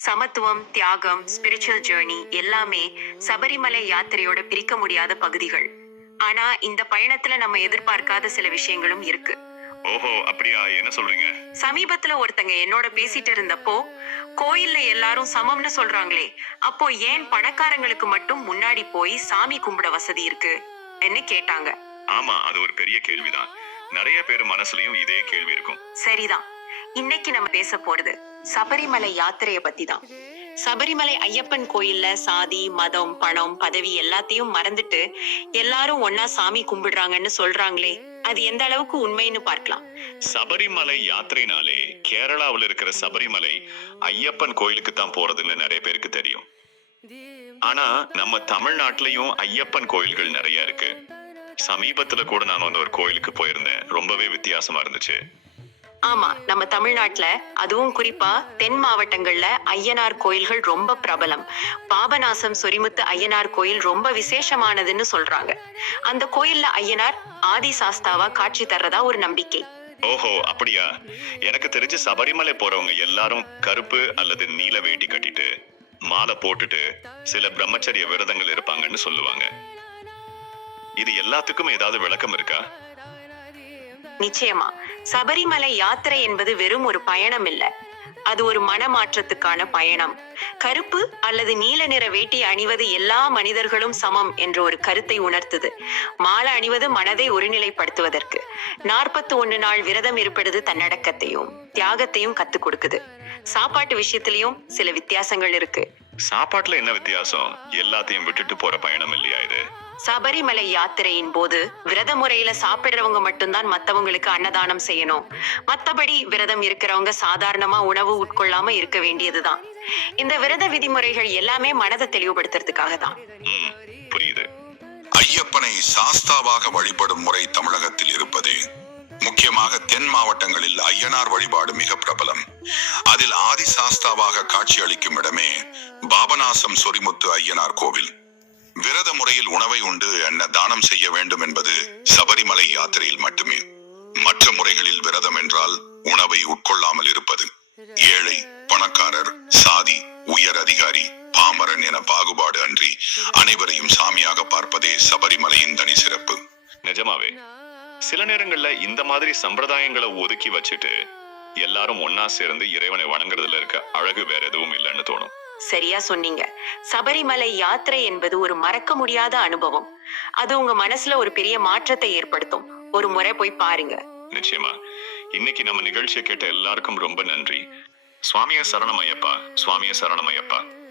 சமத்துவம் தியாகம் spiritual journey எல்லாமே சபரிமலை யாத்திரையோட பிரிக்க முடியாத பகுதிகள். ஆனா இந்த பயணத்துல நம்ம எதிர்பார்க்காத சில விஷயங்களும் இருக்கு. ஓஹோ அப்படியா? என்ன சொல்றீங்க? சமீபத்துல ஒருத்தங்க என்னோட பேசிட்டு இருந்தப்போ கோயில்ல எல்லாரும் சமம்னு சொல்றாங்களே அப்போ ஏன் பணக்காரங்களுக்கு மட்டும் முன்னாடி போய் சாமி கும்பிட வசதி இருக்கு? என்ன கேட்டாங்க. ஆமா அது ஒரு பெரிய கேள்விதான். நிறைய பேர் மனசுலயும் இதே கேள்வி இருக்கும். சரிதான். இன்னைக்கு நம்ம பேச போறது சபரிமலை யாத்திரைய பத்தி தான் சபரிமலை ஐயப்பன் கோயில்ல சாதி மதம் பணம் பதவி எல்லாத்தையும் மறந்துட்டு எல்லாரும் ஒன்னா சாமி கும்பிடுறாங்கன்னு சொல்றாங்களே அது எந்த அளவுக்கு உண்மைன்னு பார்க்கலாம். சபரிமலை யாத்திரைனாலே கேரளாவுல இருக்கிற சபரிமலை ஐயப்பன் கோயிலுக்கு தான் போறதுன்னு நிறைய பேருக்கு தெரியும். ஆனா நம்ம தமிழ்நாட்டிலையும் ஐயப்பன் கோயில்கள் நிறைய இருக்கு. சமீபத்துல கூட நான் வந்து ஒரு கோயிலுக்கு போயிருந்தேன். ரொம்பவே வித்தியாசமா இருந்துச்சு. ஆமா நம்ம தமிழ்நாட்டுல அதுவும் குறிப்பா தென் மாவட்டங்கள்ல ஐயனார் கோயில்கள் ரொம்ப பிரபலம். பாபநாசம் சொரிமுத்து ஐயனார் கோயில் ரொம்ப விசேஷமானதுன்னு சொல்றாங்க. அந்த கோயில்ல ஐயனார் ஆதி சாஸ்தாவா காட்சி தர்றதா ஒரு நம்பிக்கை. ஓஹோ அப்படியா? எனக்கு தெரிஞ்சு சபரிமலை போறவங்க எல்லாரும் கருப்பு அல்லது நீல வேட்டி கட்டிட்டு மாலை போட்டுட்டு சில பிரம்மச்சரிய விரதங்கள் இருப்பாங்கன்னு சொல்லுவாங்க. இது எல்லாத்துக்கும் ஏதாவது விளக்கம் இருக்கா? நிச்சயமா. சபரிமலை யாத்திரை என்பது வெறும் ஒரு பயணம் இல்ல அது ஒரு மனமாற்றத்துக்கான பயணம். கருப்பு அல்லது நீல நிற வேட்டி அணிவது எல்லா மனிதர்களும் சமம் என்ற ஒரு கருத்தை உணர்த்துது. மாலை அணிவது மனதை ஒருநிலைப்படுத்துவதற்கு. நாற்பத்தி ஒன்னு நாள் விரதம் இருப்பது தன்னடக்கத்தையும் தியாகத்தையும் கத்துக் கொடுக்குது. சாப்பாட்டு விஷயத்திலயும் சில வித்தியாசங்கள் இருக்கு. சாப்பாட்டுல என்ன வித்தியாசம்? எல்லாத்தையும் விட்டுட்டு போற பயணம் இல்லையா இது? சபரிமலை யாத்திரையின் போது விரத முறையில சாப்பிடுறவங்க மட்டும்தான் மத்தவங்களுக்கு அன்னதானம் செய்யணும். மத்தபடி விரதம் இருக்கிறவங்க சாதாரணமா உணவு உட்கொள்ளாம இருக்க வேண்டியதுதான். இந்த விரத விதிமுறைகள் எல்லாமே மனதை தெளிவுபடுத்துறதுக்காக தான். புரியுது. ஐயப்பனை சாஸ்தாவாக வழிபடும் முறை தமிழகத்தில் இருப்பது முக்கியமாக தென் மாவட்டங்களில் ஐயனார் வழிபாடு மிக பிரபலம். அதில் ஆதி சாஸ்தாவாக காட்சி அளிக்கும் இடமே பாபநாசம் சொரிமுத்து ஐயனார் கோவில். விரத முறையில் உணவை உண்டு என்ன தானம் செய்ய வேண்டும் என்பது சபரிமலை யாத்திரையில் மட்டுமே. மற்ற முறைகளில் விரதம் என்றால் உணவை உட்கொள்ளாமல் இருப்பது. ஏழை பணக்காரர் சாதி உயர் அதிகாரி பாமரன் என பாகுபாடு அன்றி அனைவரையும் சாமியாக பார்ப்பதே சபரிமலையின் தனி சிறப்பு. நிஜமாவே. சில நேரங்கள்ல இந்த மாதிரி சம்பிரதாயங்களை ஒதுக்கி வச்சுட்டு எல்லாரும் ஒன்னா சேர்ந்து இறைவனை வணங்குறதுல இருக்க அழகு வேற எதுவும் இல்லைன்னு தோணும். சரியா சொன்னீங்க. சபரிமலை யாத்திரை என்பது ஒரு மறக்க முடியாத அனுபவம். அது உங்க மனசுல ஒரு பெரிய மாற்றத்தை ஏற்படுத்தும். ஒரு முறை போய் பாருங்க. நிச்சயமா. இன்னைக்கு நம்ம நிகழ்ச்சியை கேட்ட எல்லாருக்கும் ரொம்ப நன்றி. சுவாமிய சரணம் ஐயப்பா. சுவாமிய சரணம் ஐயப்பா.